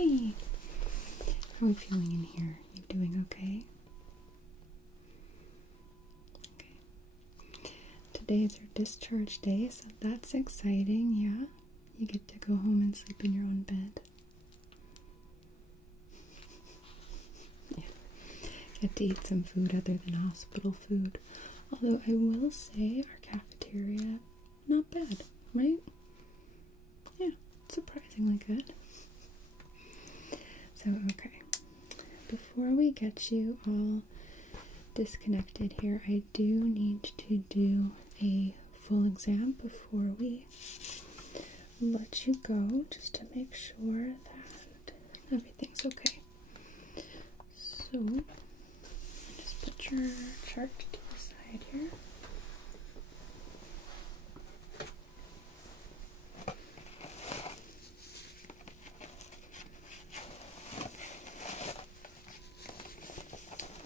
Hey, how are we feeling in here? You doing okay? Okay. Today is your discharge day, so that's exciting, yeah? You get to go home and sleep in your own bed. Yeah. Get to eat some food other than hospital food. Although I will say our cafeteria, not bad, right? Yeah, surprisingly good. So, okay. Before we get you all disconnected here, I do need to do a full exam before we let you go, just to make sure that everything's okay. So, just put your chart to the side here.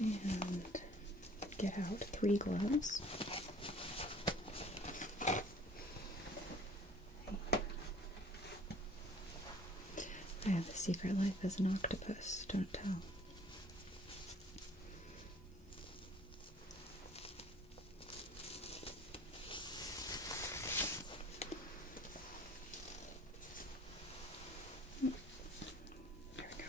And get out 3 gloves. I have a secret life as an octopus, don't tell. There we go.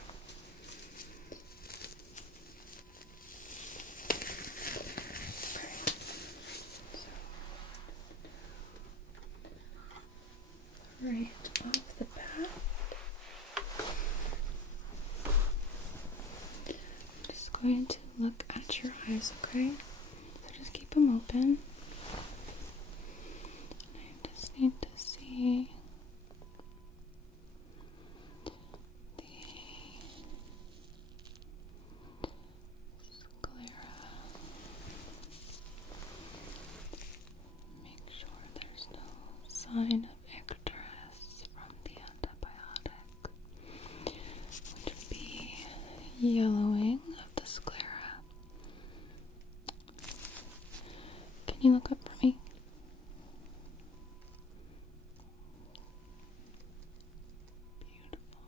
Right off the bat, I'm just going to look at your eyes, okay? So just keep them open. I just need to see the sclera. Make sure there's no sign of icterus from the antibiotic, which would be yellowing of the sclera. Can you look up for me? Beautiful.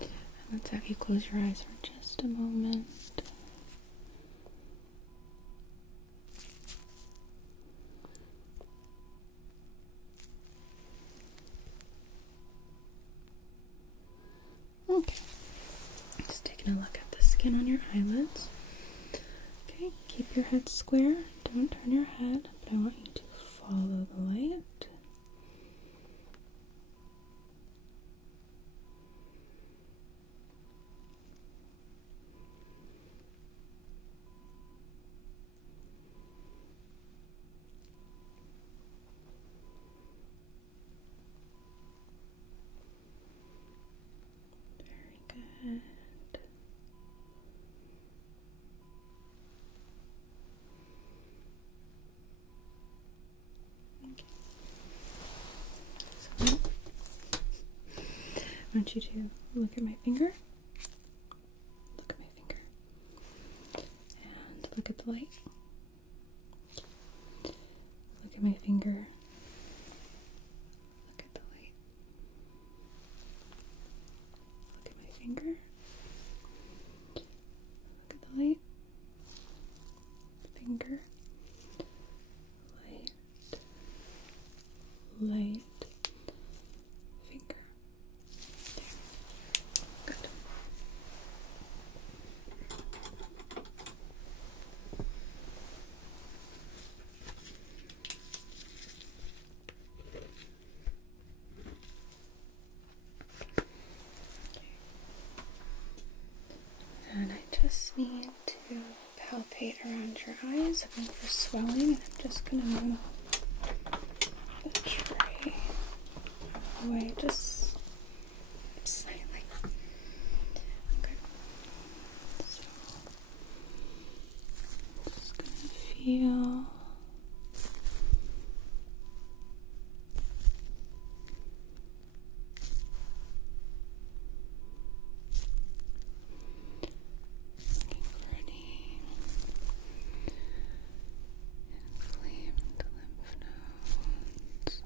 And let's have you close your eyes for just a moment. Okay. Just taking a look at the skin on your eyelids. Okay, keep your head square. Don't turn your head, but I want you to follow the light. Very good. Okay. So, I want you to look at my finger. Look at my finger. And look at the light. Look at my finger. Look at the light. Look at my finger. Look at the light. Finger. Light. Light. Finger. Good. And I just need to palpate around your eyes, looking for swelling, and I'm just going to move the tray away just slightly. Okay. So, I'm just going to feel inflamed lymph nodes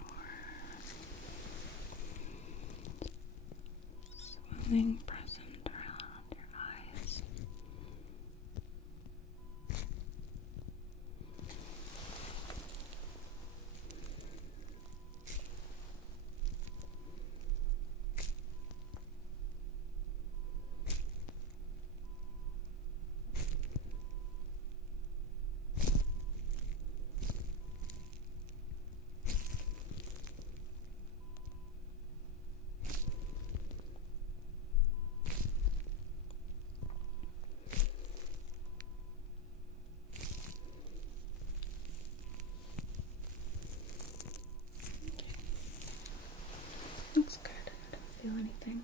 or feel anything.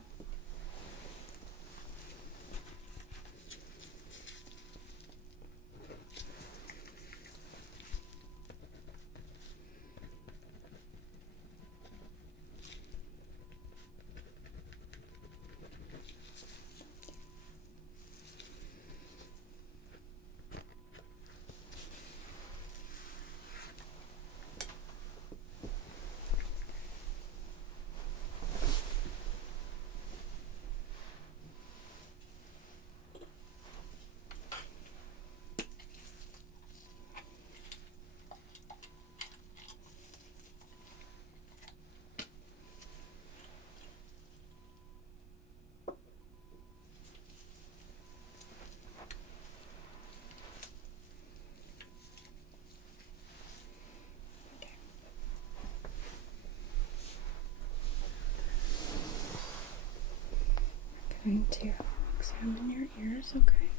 Going to examine your ears, okay?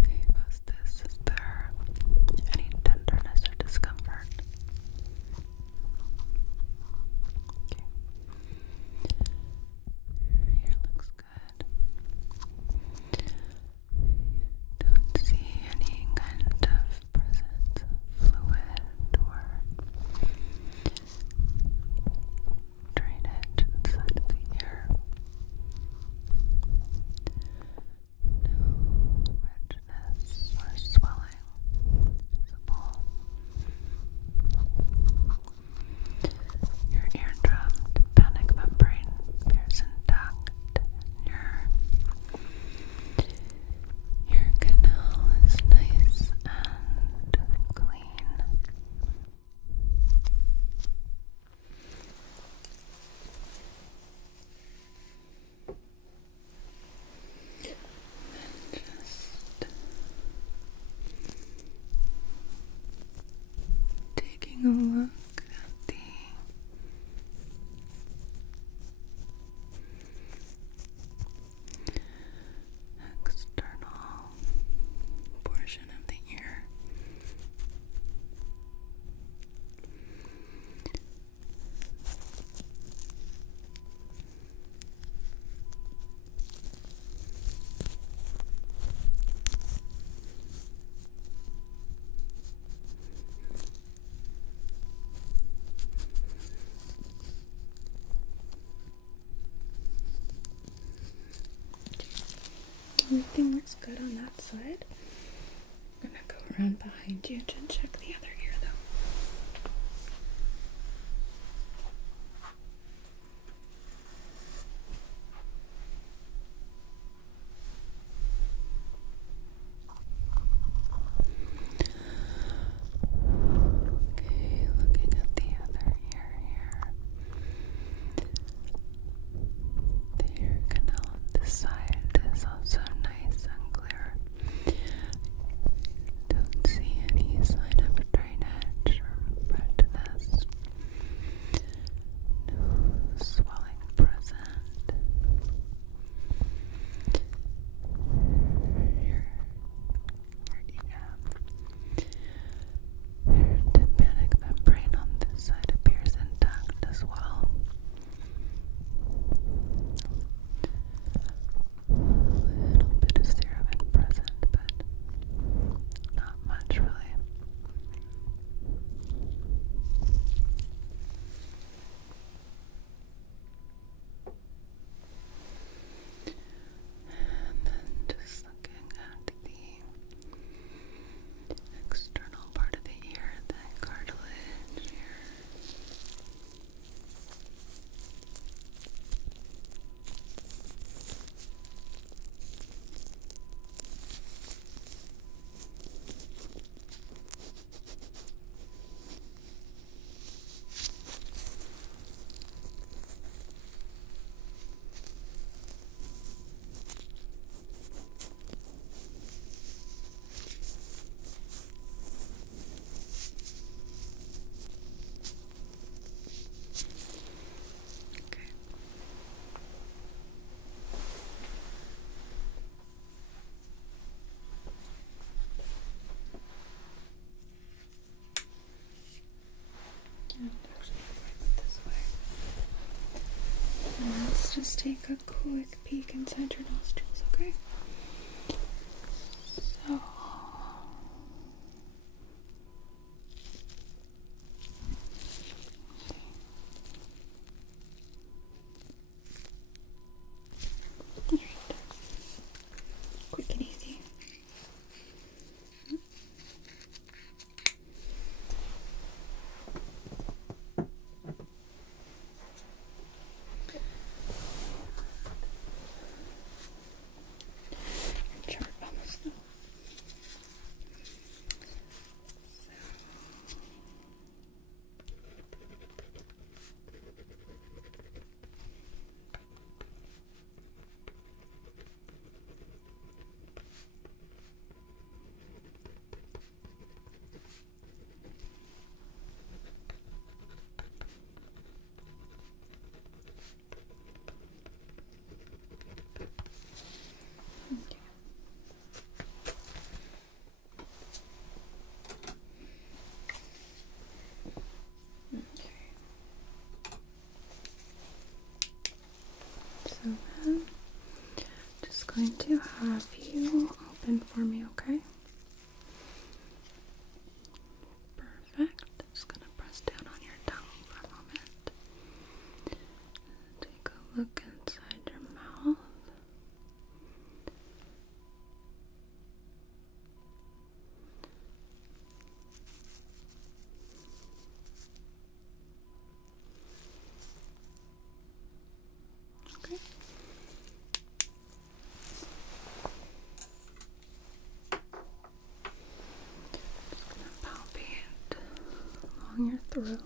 Okay, how's this? Is there any tenderness or discomfort? Okay. Your ear looks good. Don't see any kind of presence of fluid or drainage inside of the ear. No redness or swelling visible. Your eardrum tympanic membrane appears intact. Your canal is nice and clean. Just taking a look at the external portion of the ear. Everything looks good on that side. I'm gonna go around behind you to check the other ear though. Okay, looking at the other ear here. The ear canal on this side is also nice and clear. Don't see any sign of drainage. let's just take a quick peek inside your nostrils, okay? So, alright. Quick and easy. Chart almost done. So then, just going to have you open for me, okay? Perfect. Just gonna press down on your tongue for a moment. Take a look inside your mouth. Okay. Just gonna palpate along your throat.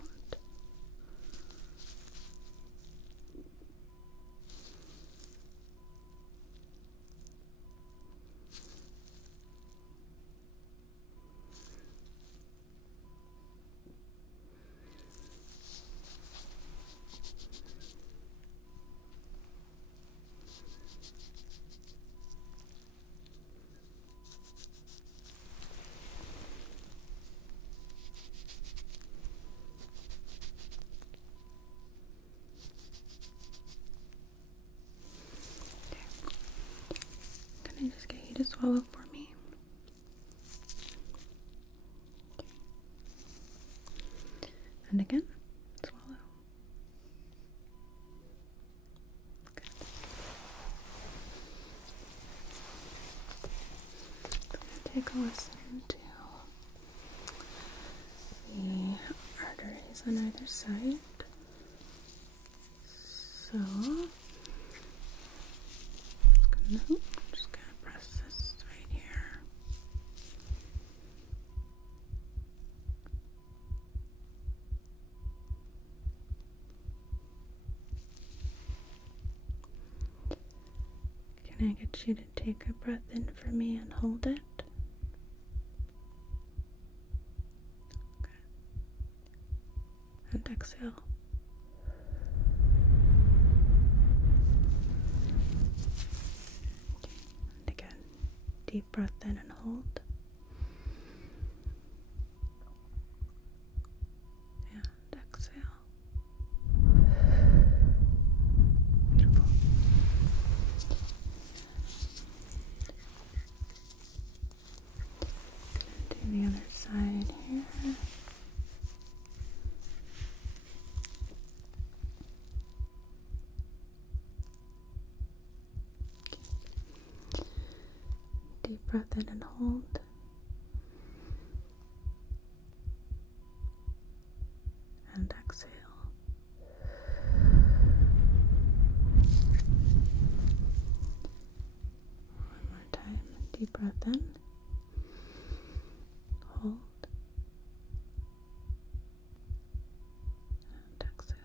Can I just get you to swallow for me? Okay. And again, swallow. Good. Take a listen to the arteries on either side. So, just gonna press this right here. Can I get you to take a breath in for me and hold it? Okay. And exhale. And again, deep breath in and hold. And exhale. Beautiful. Do the other side here. Deep breath in and hold. And exhale. One more time. Deep breath in. Hold. And exhale.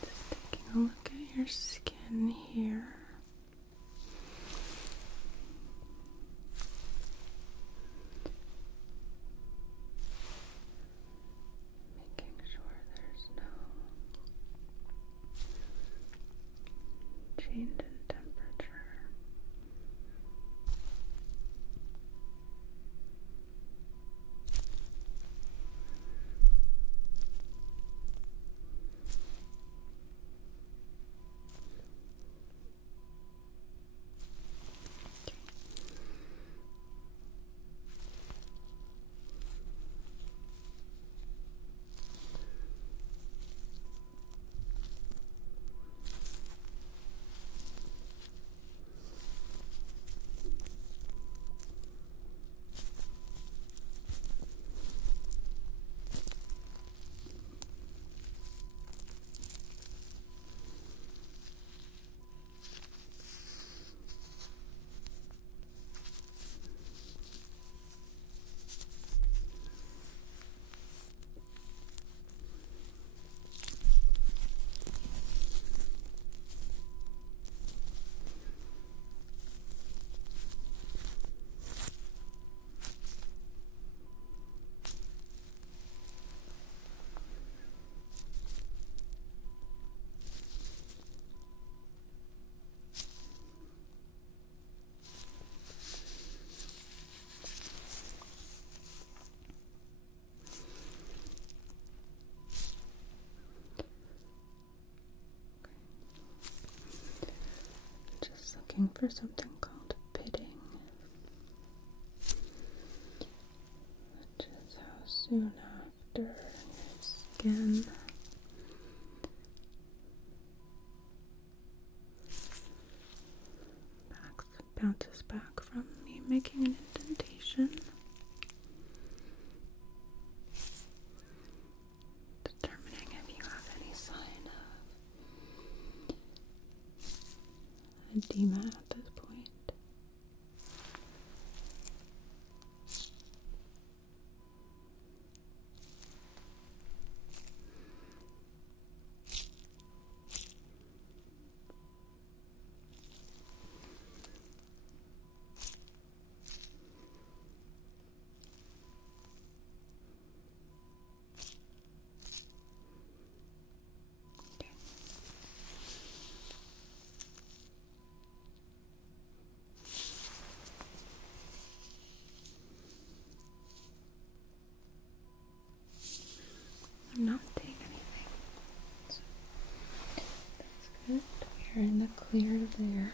Just taking a look at your skin here. Making sure there's no change in temperature. looking for something called pitting, which is how soon after your skin bounces back from me making an indentation. Determining if you have any sign of edema at this point. I'm not seeing anything. So that's good. We're in the clear there.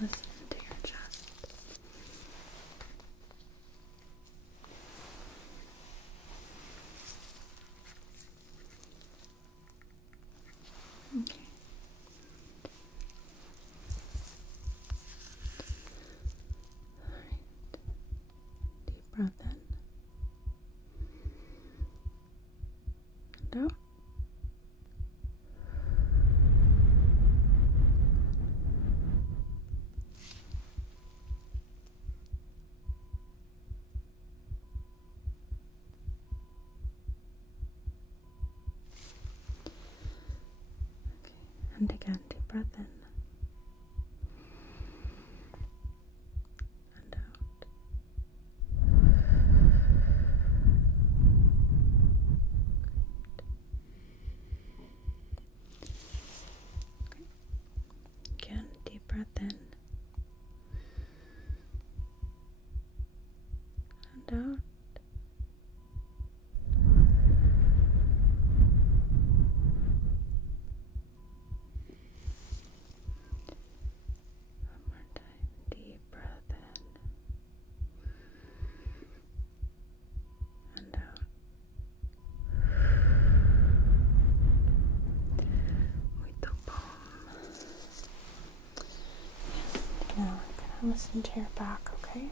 Let's listen to your chest. Okay. All right. Deep breath in and out. And again, deep breath in and out. Okay. Again, deep breath in and out. Deep breath in and out. Muito bom. Now I'm gonna listen to your back, okay?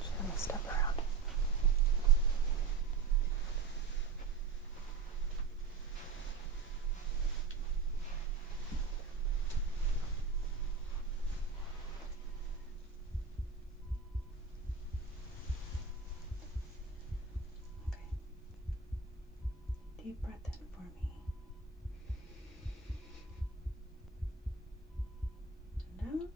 Just gonna step around. Okay. Deep breath in for me. And out.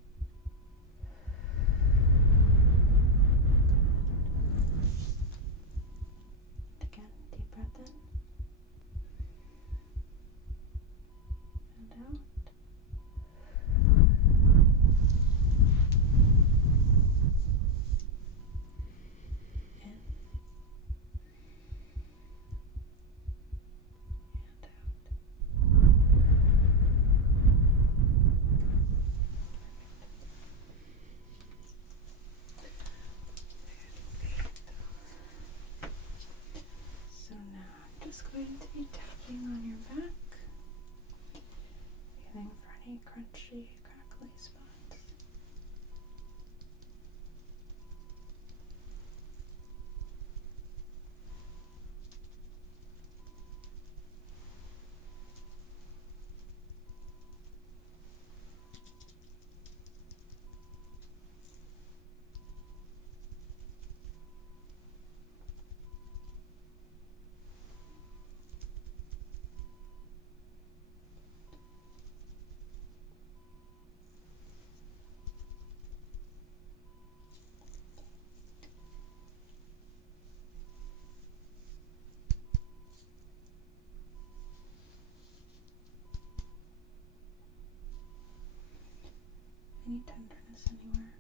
scratchy, crackly spots. Any tenderness anywhere?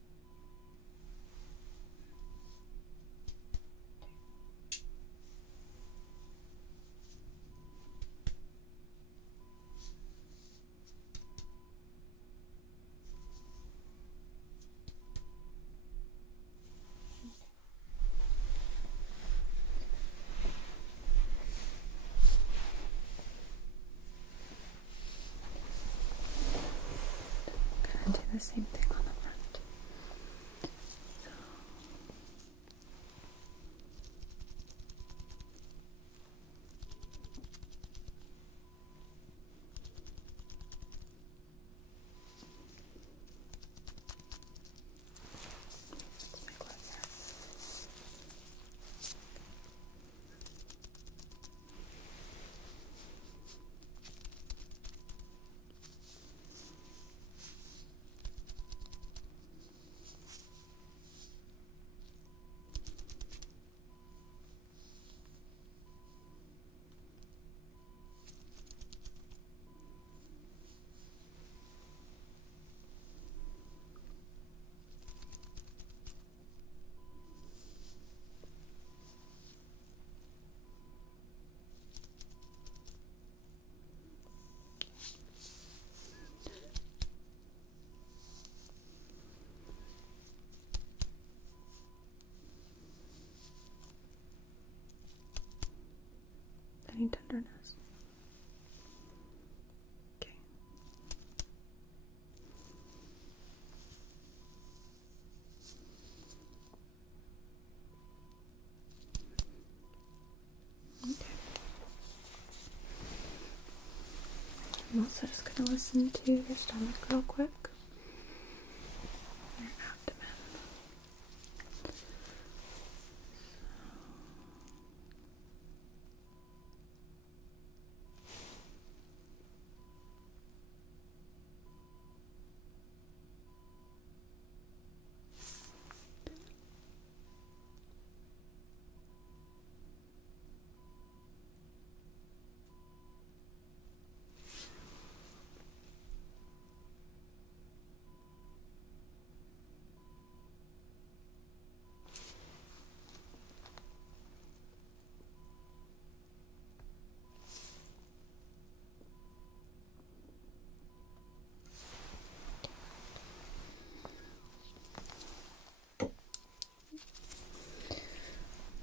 Gonna do the same thing on the front. Any tenderness? Okay. Okay. I'm also just going to listen to your stomach real quick. Your abdomen.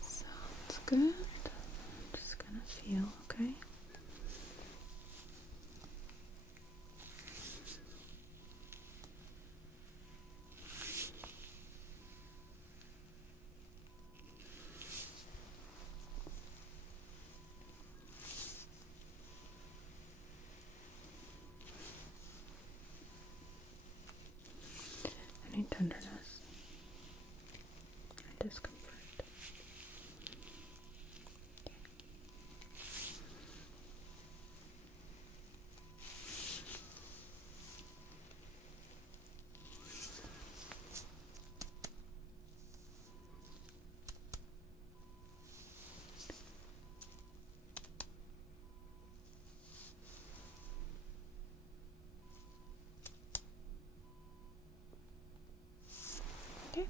Sounds good. I'm just gonna feel, okay? Any tenderness or discomfort? Okay.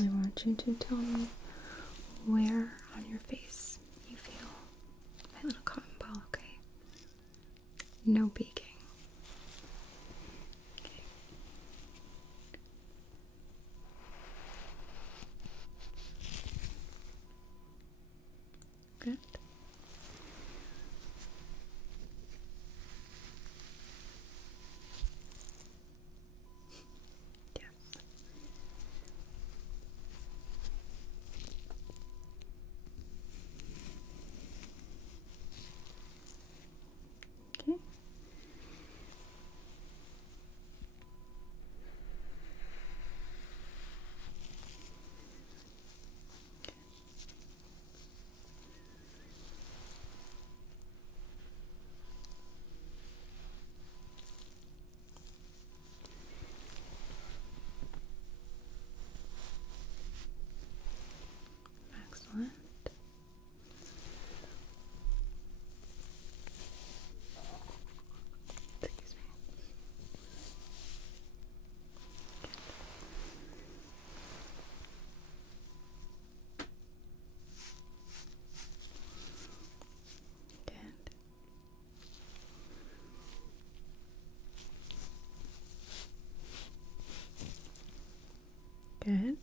I want you to tell me where on your face you feel my little cotton ball, okay? No peeking. Okay. Good. Yes. Okay. Excellent. Excuse me. Good. Good.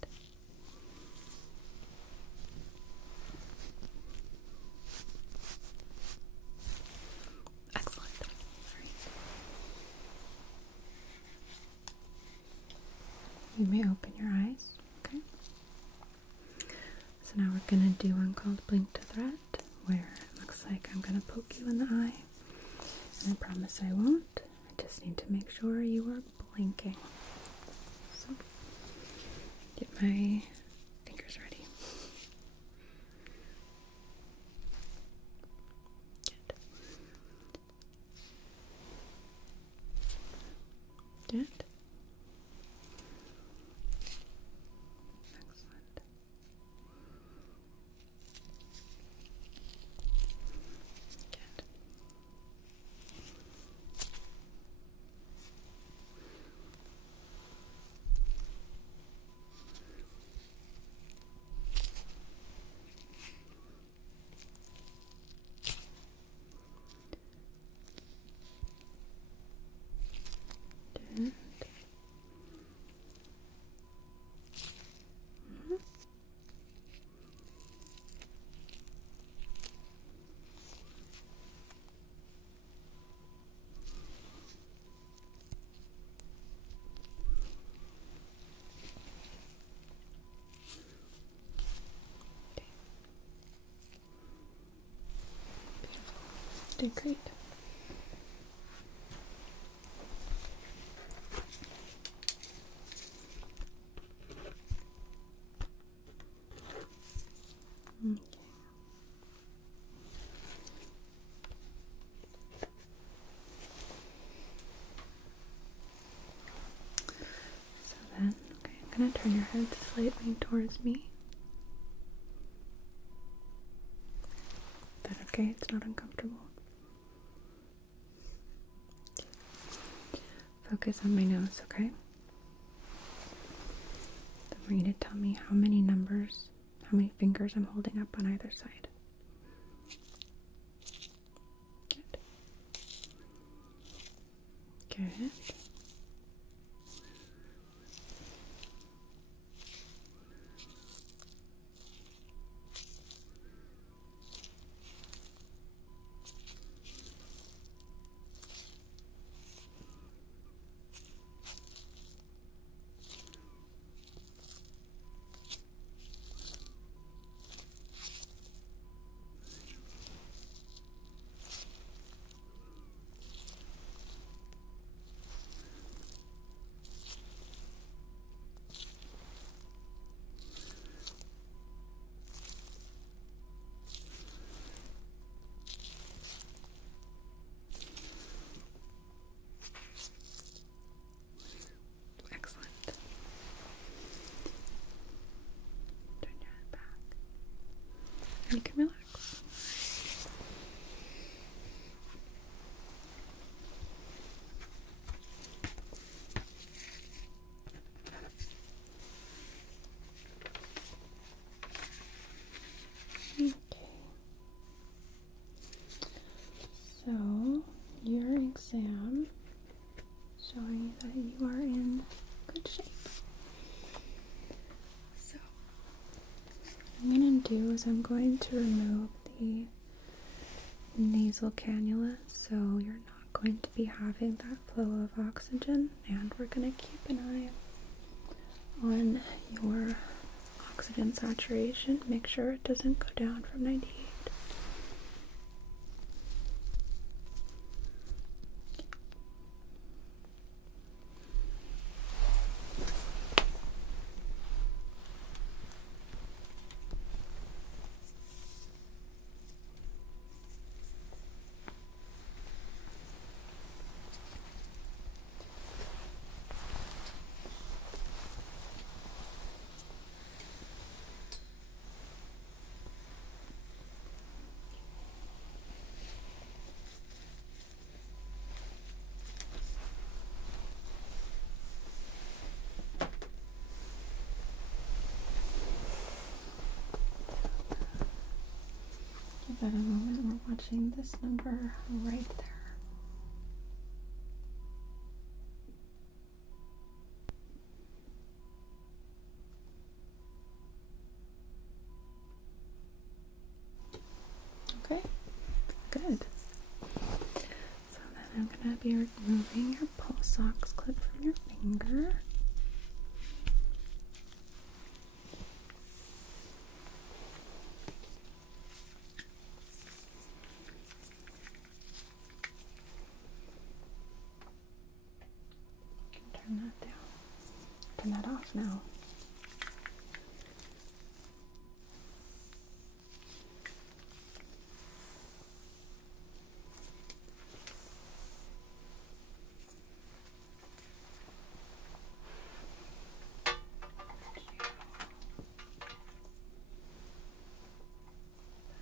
Excellent. All right. You may open your eyes. Okay. So now we're gonna do one called Blink to Threat, where it looks like I'm gonna poke you in the eye. And I promise I won't. I just need to make sure you are blinking. So get my fingers ready. Good. Good. Excellent. Good. Good. Mhm. Okay. Beautiful. Did great. Okay. So then, okay, I'm gonna turn your head slightly towards me. Is that okay? It's not uncomfortable. Focus on my nose, okay? Then I want you to tell me how many numbers, how many fingers I'm holding up on either side. Good. Good. Excellent. Turn your head back. And you can relax. do is I'm going to remove the nasal cannula, so you're not going to be having that flow of oxygen, and we're going to keep an eye on your oxygen saturation. Make sure it doesn't go down from 98. Give that a moment. We're watching this number right there. Okay, good. So then I'm going to be removing your pulse ox clip from your finger. Turn that down. Turn that off now.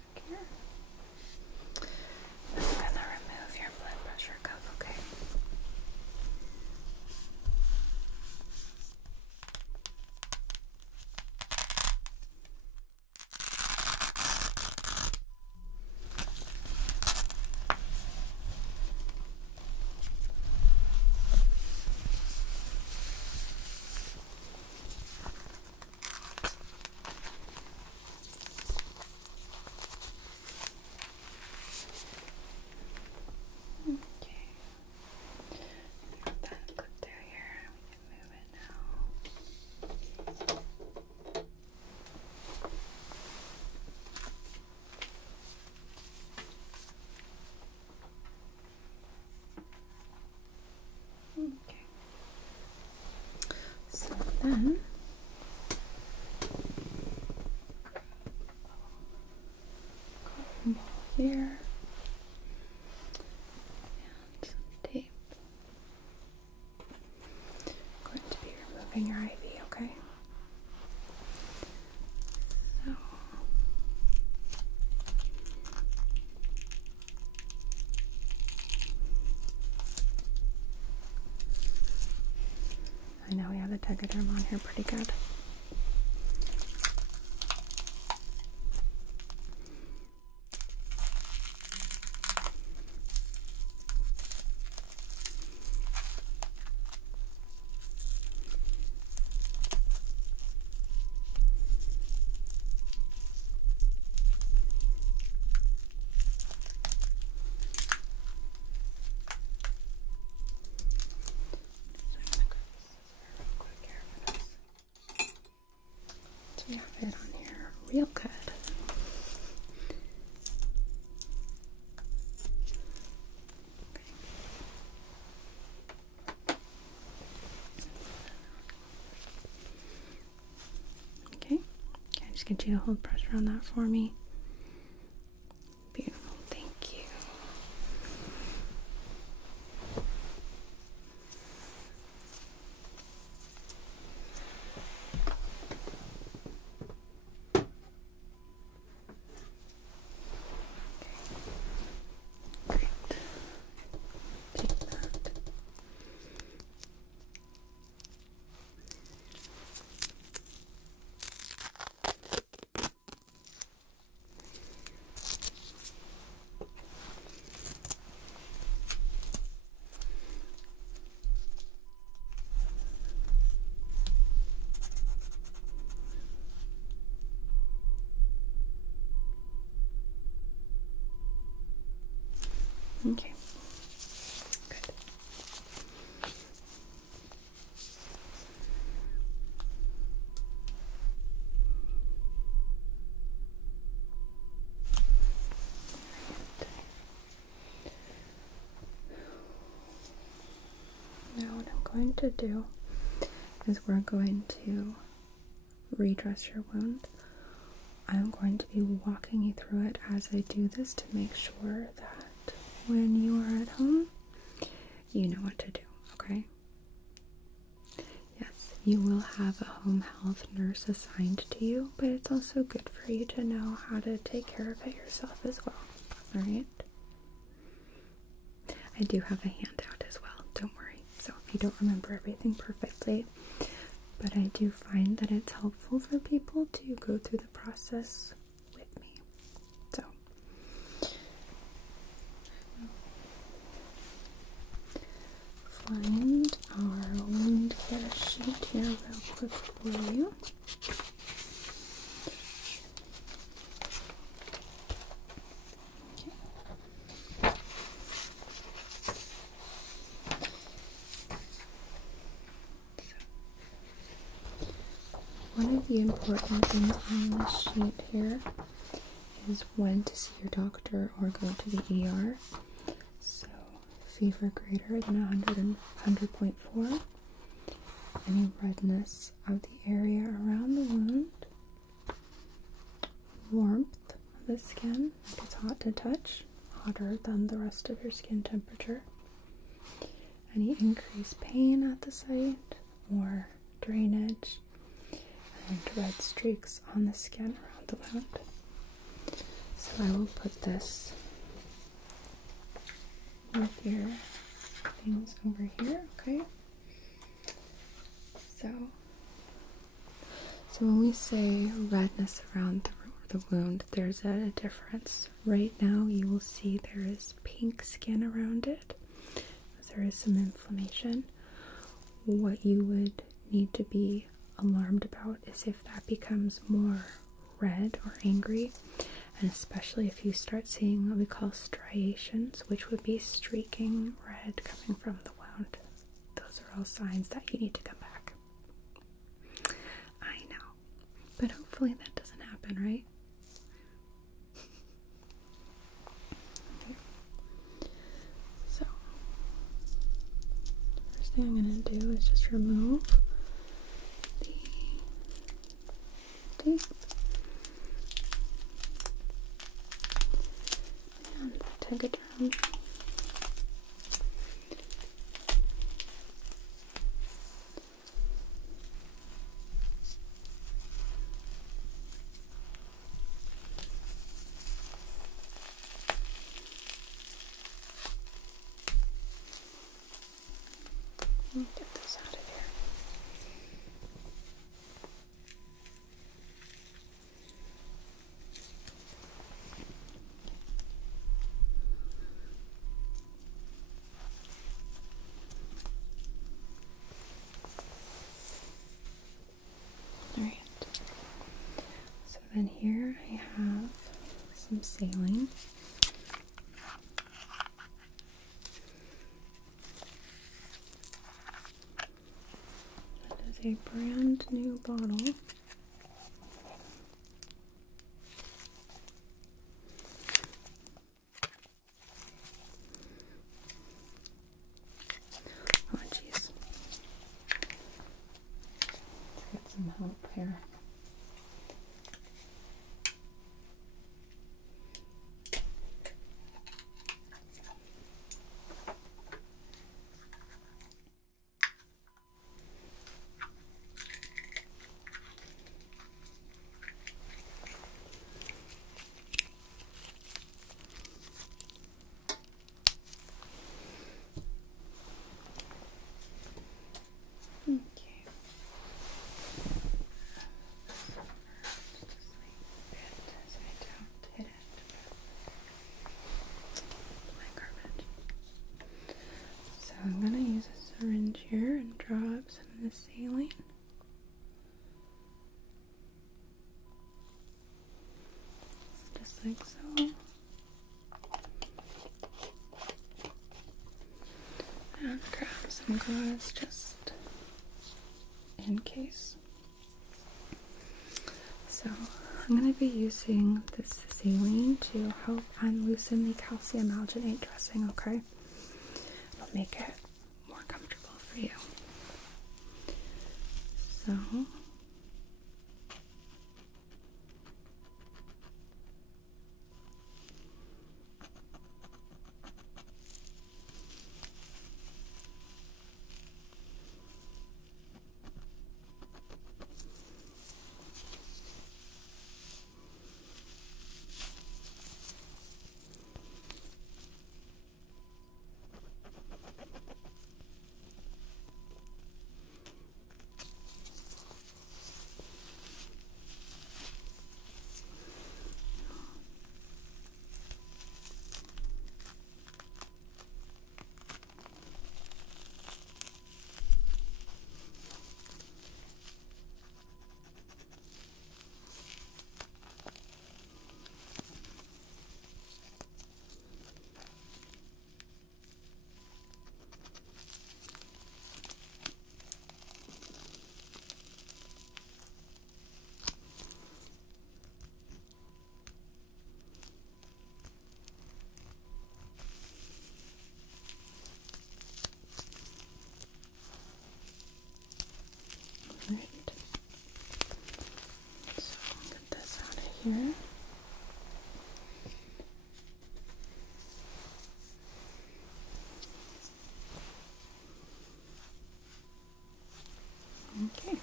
Back here. I'm gonna remove your blood pressure cuff, okay? Okay. Got that clip through here. We can move it now. Okay. So then cotton ball here and some tape. I'm going to be removing your IV, okay? So I know we have the Tegaderm on here pretty good. So I'm gonna grab this scissors real quick here for this. So we have it on here real good. Okay. Can I just get you to hold pressure on that for me? Beautiful, thank you. Great. Take that. Okay. Good. Now what I'm going to do is we're going to redress your wound. I'm going to be walking you through it as I do this to make sure that when you are at home, you know what to do, okay? Yes, you will have a home health nurse assigned to you, but it's also good for you to know how to take care of it yourself as well, alright? I do have a handout as well, don't worry. So if you don't remember everything perfectly, but I do find that it's helpful for people to go through the process with me. So, find our wound care sheet here real quick for you. One of the important things on this sheet here is when to see your doctor or go to the ER. So, fever greater than 100.4, any redness of the area around the wound, warmth of the skin, like it's hot to touch, hotter than the rest of your skin temperature, any increased pain at the site or drainage, and red streaks on the skin around the wound. So I will put this with your things over here, okay? So when we say redness around the wound, there's a difference. Right now you will see there is pink skin around it. There is some inflammation. What you would need to be alarmed about is if that becomes more red or angry, and especially if you start seeing what we call striations, which would be streaking red coming from the wound. Those are all signs that you need to come back. I know, but hopefully that doesn't happen, right? Okay. So, first thing I'm going to do is just remove tape and Tegaderm. Let me get this out of here. Alright, so then here I have some saline. That is a brand new bottle. Oh jeez. Let's get some help here. Okay. So I don't hit it. My garbage. So I'm gonna use a syringe here and draw up some of the saline. Just like so. some gauze just in case. So I'm going to be using this saline to help unloosen the calcium alginate dressing, okay? It'll make it more comfortable for you. So right. So get this out of here. Okay.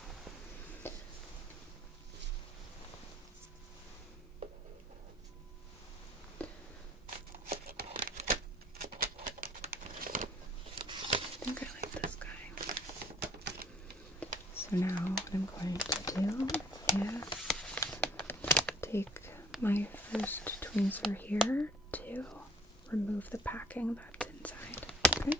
I think I like this guy. So now what I'm going to do is take my first tweezer here to remove the packing that's inside. Okay.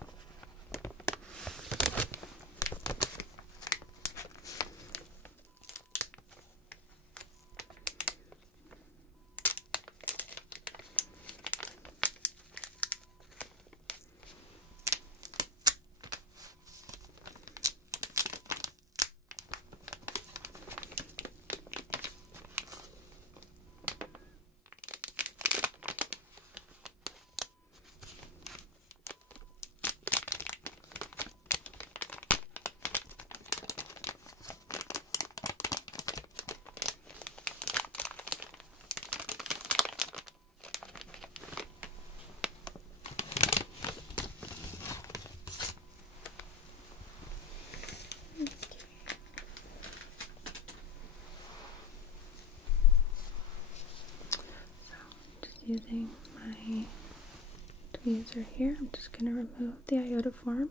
Using my tweezer here, I'm just going to remove the iodoform.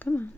Come on.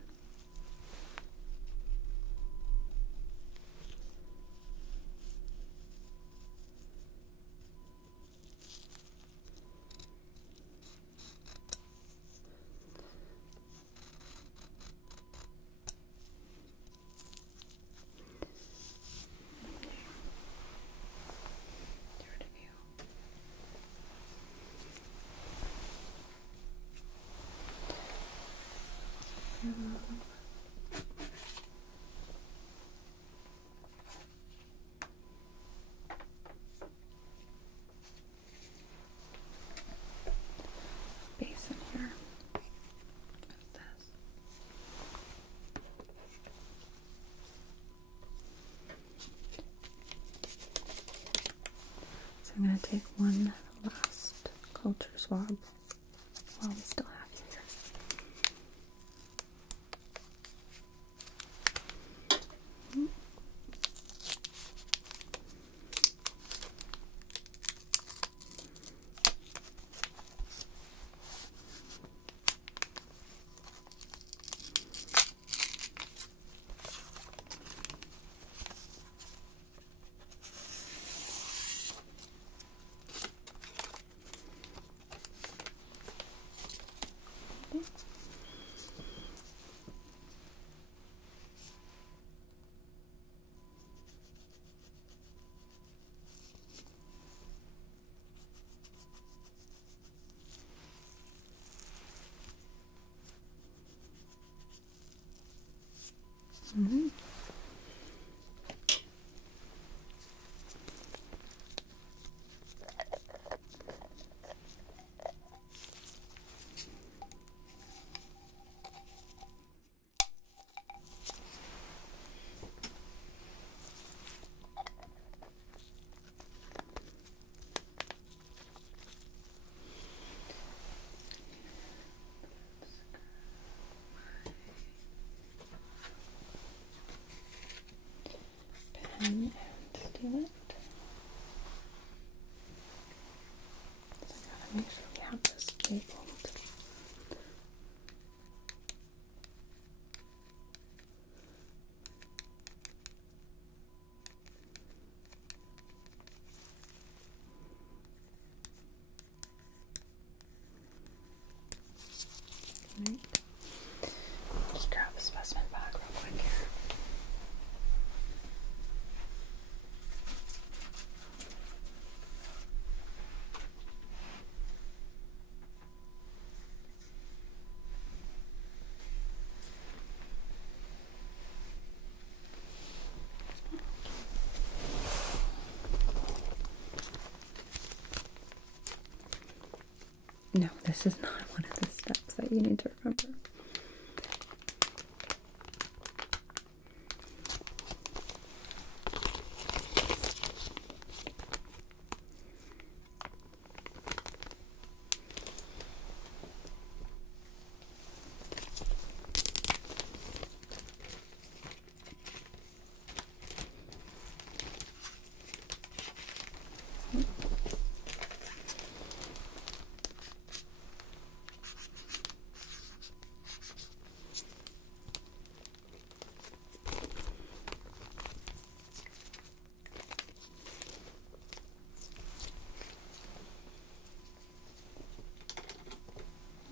Basin here. What's this? So I'm going to take one last culture swab while we still have you here. Mm-hmm. Pen and steal it. So I gotta make sure we have this labeled. Right. Just grab a specimen bag real quick here. No, this is not one of the steps that you need to remember.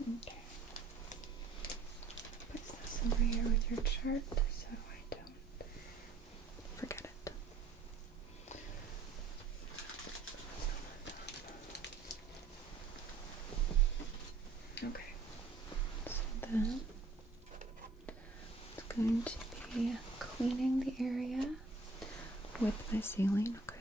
Okay. Place this over here with your chart so I don't forget it. Okay. So then it's going to be cleaning the area with my sealing, okay?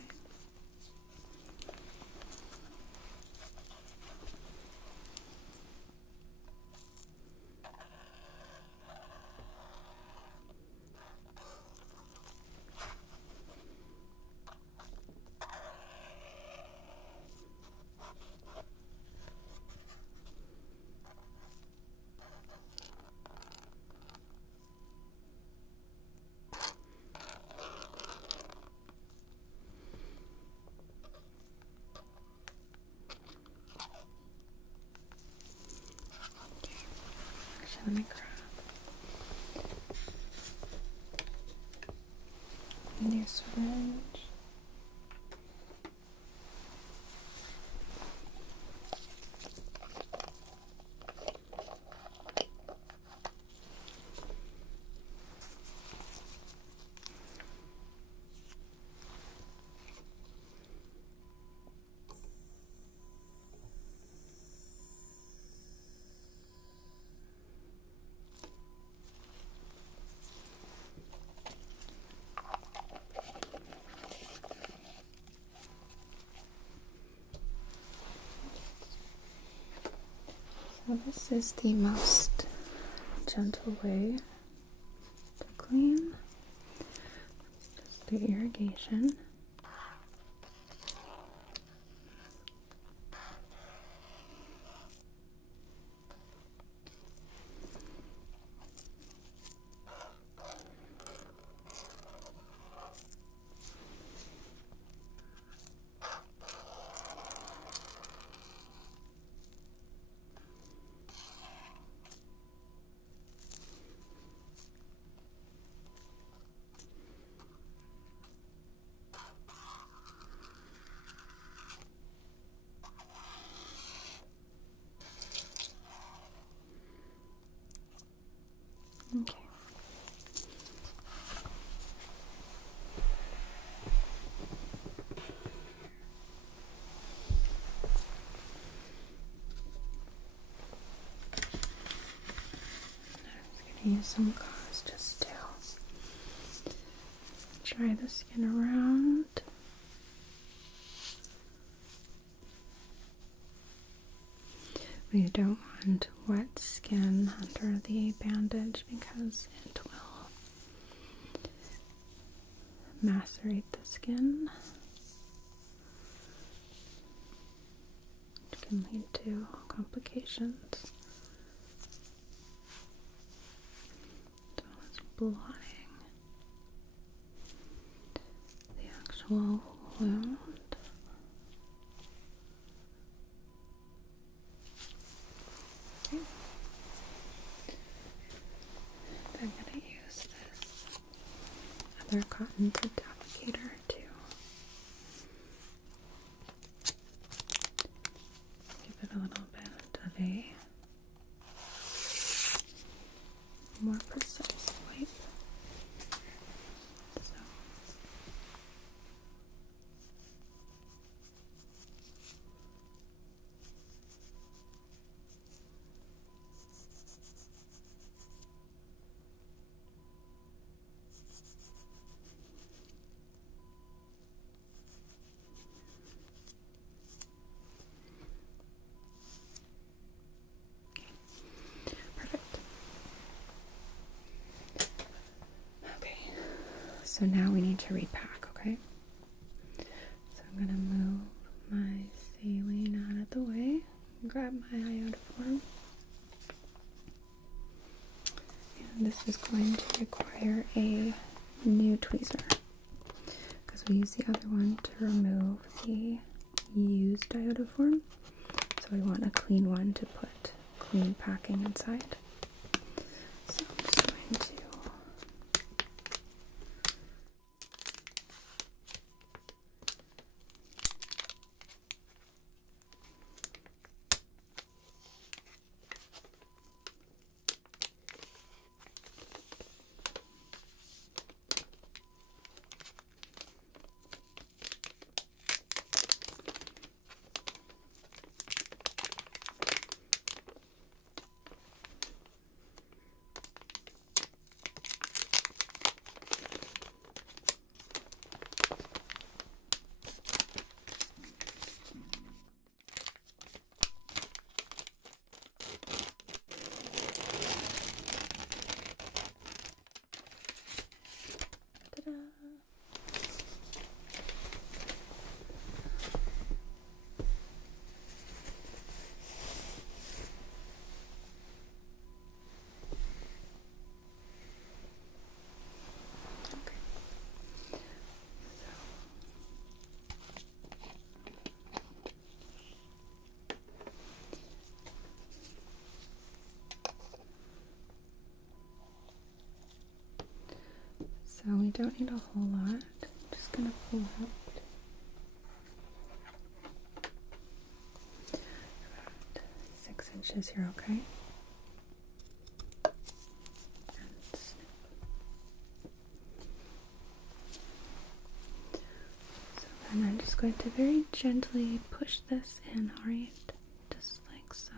Let me grab a new syringe. So this is the most gentle way to clean. Just the irrigation. Okay. I'm just going to use some gauze just to dry the skin around. We don't want wet skin under the bandage because it will macerate the skin. It can lead to complications. So it's blotting the actual wound. Okay. I'm going to use this other cotton tip applicator to give it a little bit of a more precise wipe. So perfect. Okay, so now we need to repack, okay? So I'm gonna move my saline out of the way, grab my iodoform, and this is going to require a new tweezer because we use the other one to remove the used iodoform. So we want a clean one to put clean packing inside. So I'm just going to So we don't need a whole lot. I'm just gonna pull out about 6 inches here, okay? And snip. So then I'm just going to very gently push this in, alright? Just like so.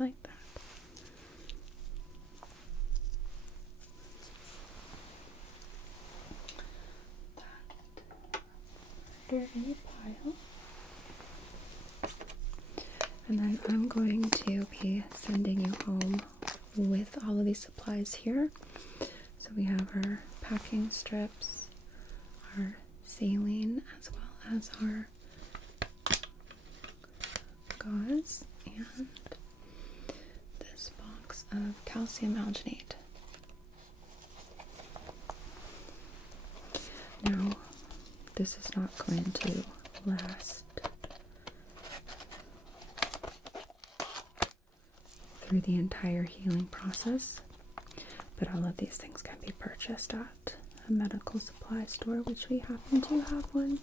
Like that. Here in the pile. And then I'm going to be sending you home with all of these supplies here. So we have our packing strips, our saline, as well as our gauze, and this box of calcium alginate. Now, this is not going to last through the entire healing process, but all of these things can be purchased at a medical supply store, which we happen to have one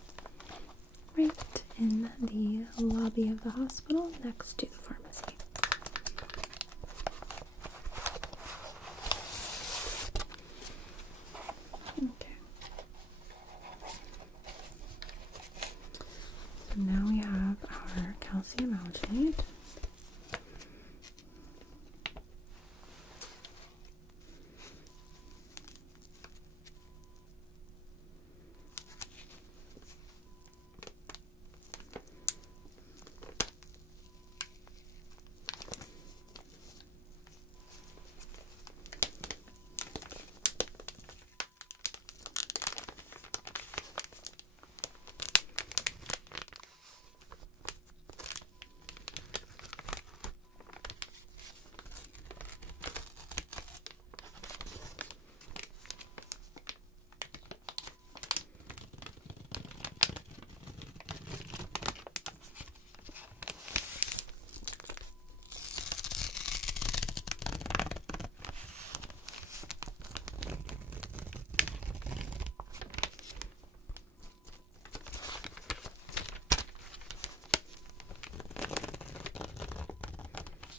right in the lobby of the hospital next to the pharmacy. Okay. So now we have our calcium alginate.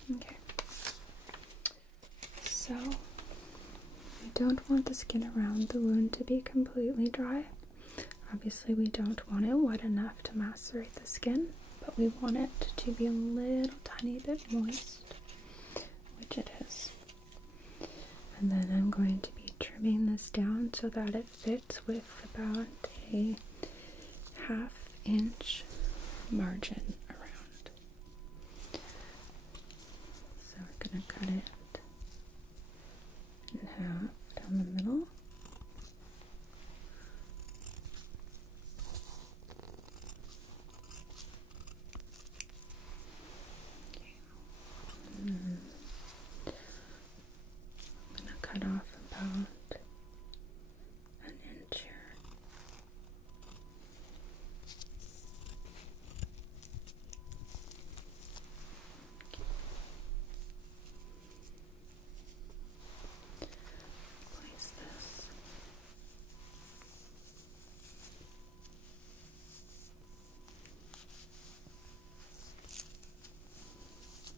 Okay, so we don't want the skin around the wound to be completely dry. Obviously, we don't want it wet enough to macerate the skin, but we want it to be a little tiny bit moist, which it is. And then I'm going to be trimming this down so that it fits with about a 1/2 inch margin around. So we're going to cut it in half down the middle. Okay. I'm going to cut off about 1 inch here. Place this.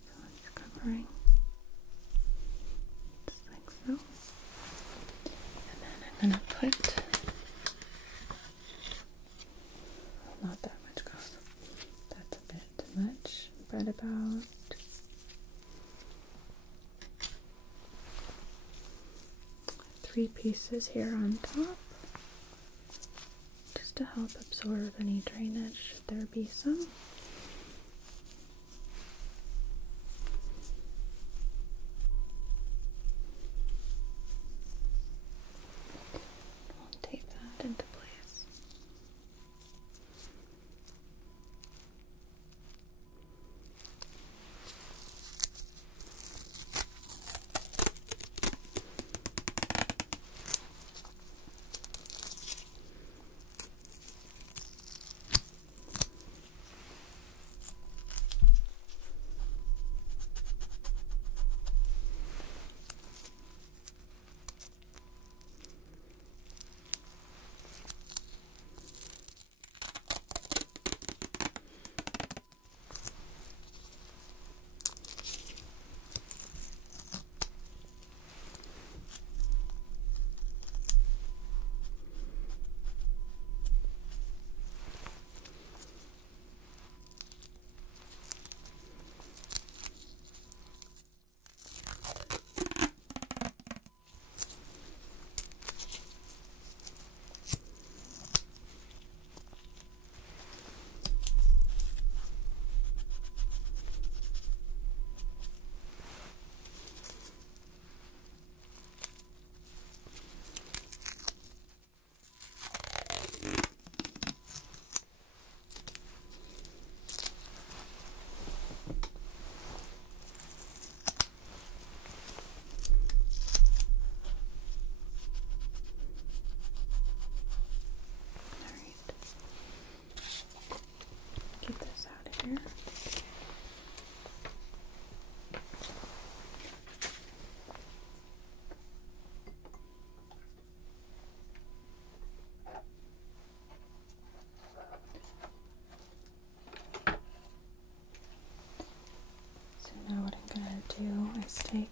So it's covering just like so. And then I'm gonna put not that much goes. That's a bit too much, but about 3 pieces here on top, just to help absorb any drainage should there be some. I'll tape that into place.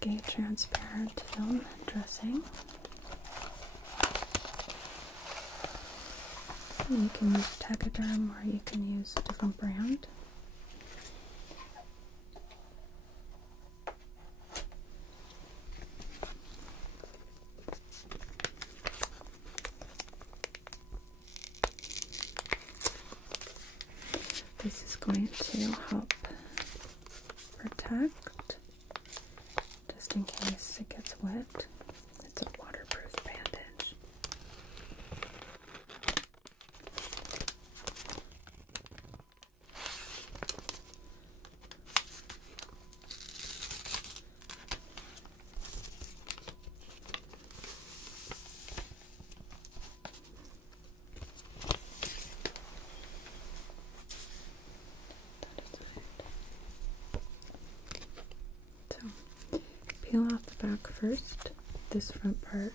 a transparent film dressing. You can use Tegaderm or you can use a different brand. This is going to help protect, just in case it gets wet. It's a waterproof bandage. So, peel off the back first. This front part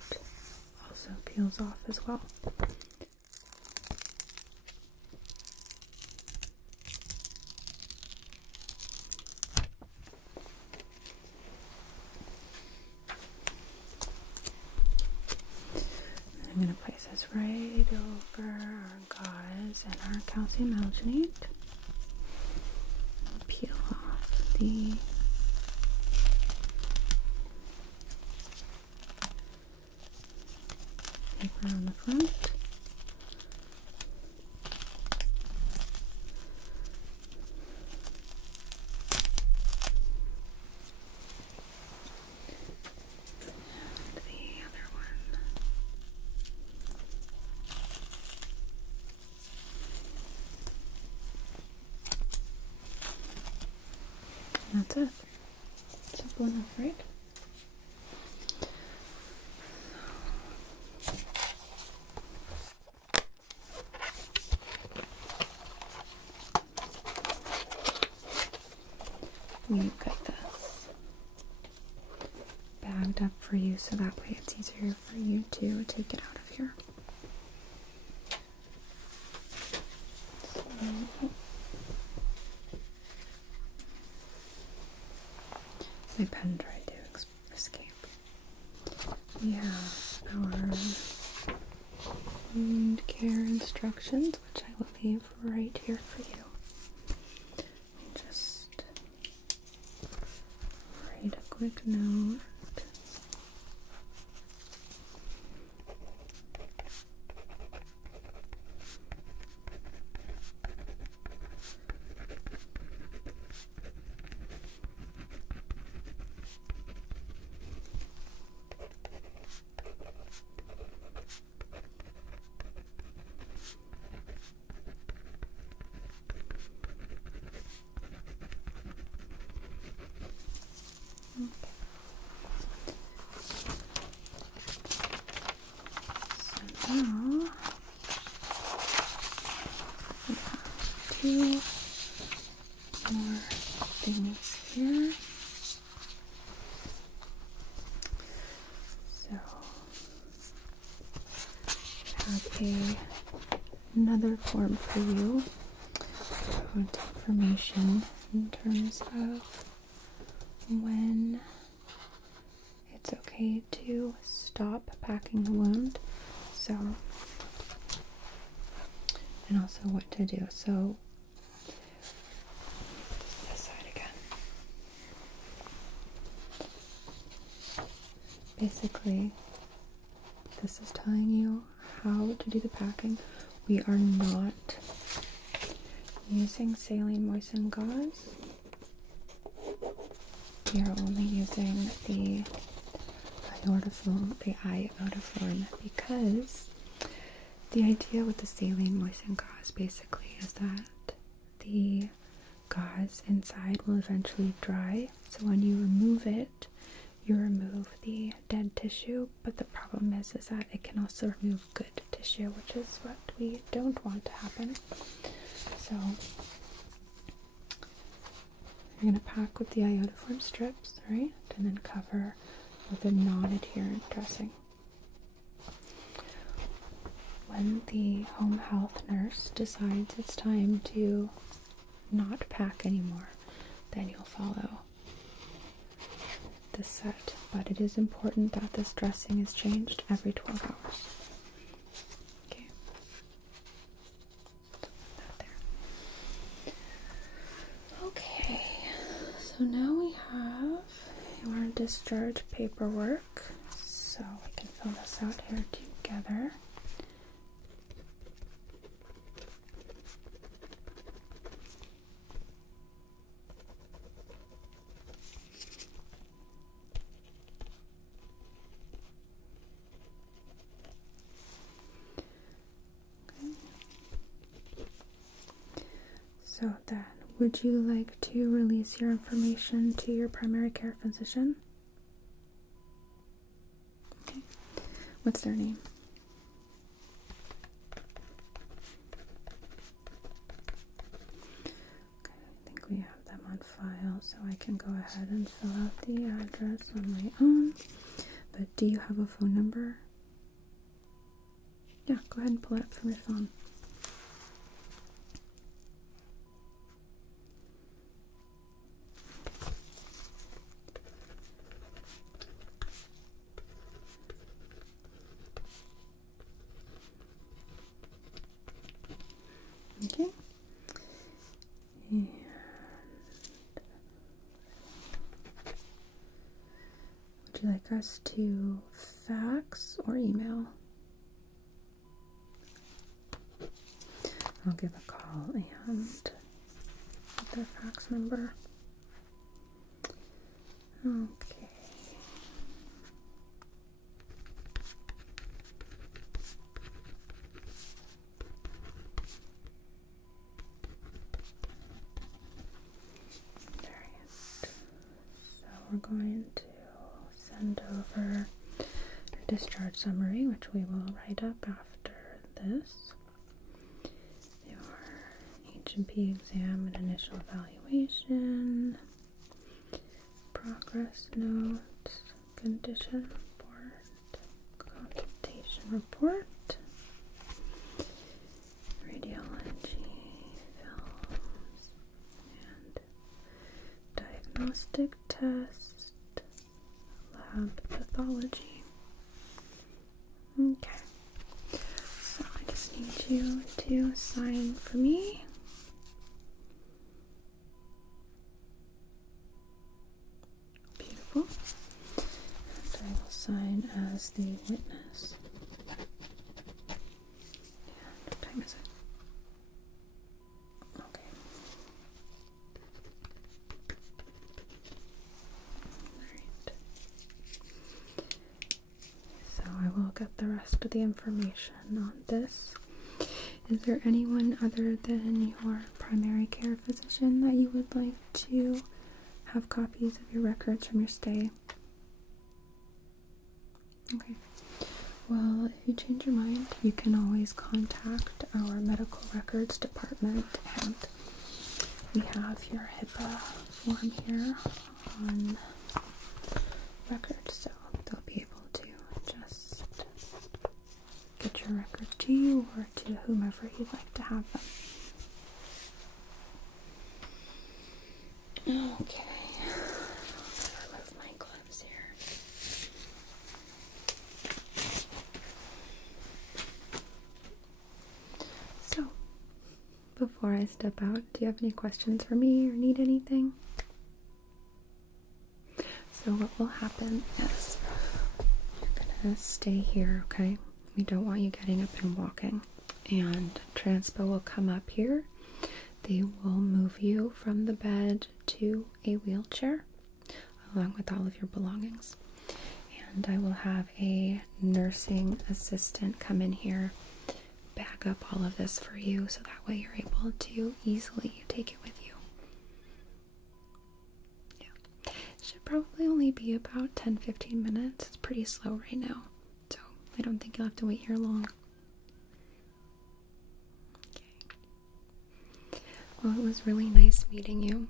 also peels off as well. I'm going to place this right over our gauze and our calcium alginate. Peel off the paper on the front. And the other one. And that's it. Simple enough, right? We've got this bagged up for you so that way it's easier for you to take it out of here. So, my pen tried to escape. We have our wound care instructions, which I will leave right here for you. Just write a quick note. So now we have two more things here. So we have another form for you with information in terms of when it's okay to stop packing the wound. So, and also what to do. So, this side again. Basically, this is telling you how to do the packing. We are not using saline moistened gauze. We are only using the iodoform because the idea with the saline moistened gauze basically is that the gauze inside will eventually dry. So when you remove it, you remove the dead tissue, but the problem is that it can also remove good tissue, which is what we don't want to happen. So you're going to pack with the iodoform strips, right? And then cover with a non-adherent dressing. When the home health nurse decides it's time to not pack anymore, then you'll follow this set, but it is important that this dressing is changed every 12 hours. Okay. That there. Okay, so now we have your discharge paperwork, so we can fill this out here together. So then, would you like to release your information to your primary care physician? Okay. What's their name? Okay, I think we have them on file, so I can go ahead and fill out the address on my own. But do you have a phone number? Yeah, go ahead and pull it up from your phone. Okay. And would you like us to fax or email? I'll give a call and their fax number. Okay. So we're going to send over your discharge summary, which we will write up after this. Your H&P exam and initial evaluation, progress notes, condition report, consultation report, radiology films, and diagnostic test, lab pathology. Okay, so I just need you to sign for me. Beautiful. And I will sign as the witness. And what time is it? Okay. Alright. So I will get the rest of the information on this. Is there anyone other than your primary care physician that you would like to have copies of your records from your stay? Okay. Well, if you change your mind, you can always contact our medical records department, and we have your HIPAA form here on record, so they'll be able to just get your record to you or to whomever you'd like to have them. Okay. I'll remove my gloves here. So, before I step out, do you have any questions for me or need anything? So what will happen is you're gonna stay here, okay? We don't want you getting up and walking. And Transpo will come up here. They will move you from the bed to a wheelchair along with all of your belongings. And I will have a nursing assistant come in here, bag up all of this for you so that way you're able to easily take it with you. Yeah. It should probably only be about 10-15 minutes. It's pretty slow right now, so I don't think you'll have to wait here long. Well, it was really nice meeting you.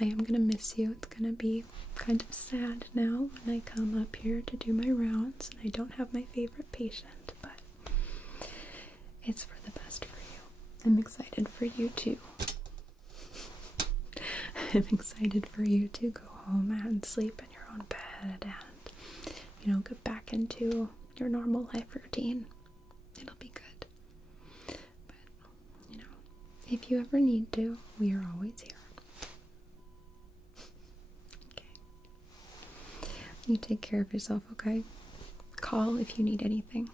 I am gonna miss you. It's gonna be kind of sad now when I come up here to do my rounds and I don't have my favorite patient, but it's for the best for you. I'm excited for you too. I'm excited for you to go home and sleep in your own bed and, you know, get back into your normal life routine. It'll be good. But, you know, if you ever need to, we are always here. Okay. You take care of yourself, okay? Call if you need anything.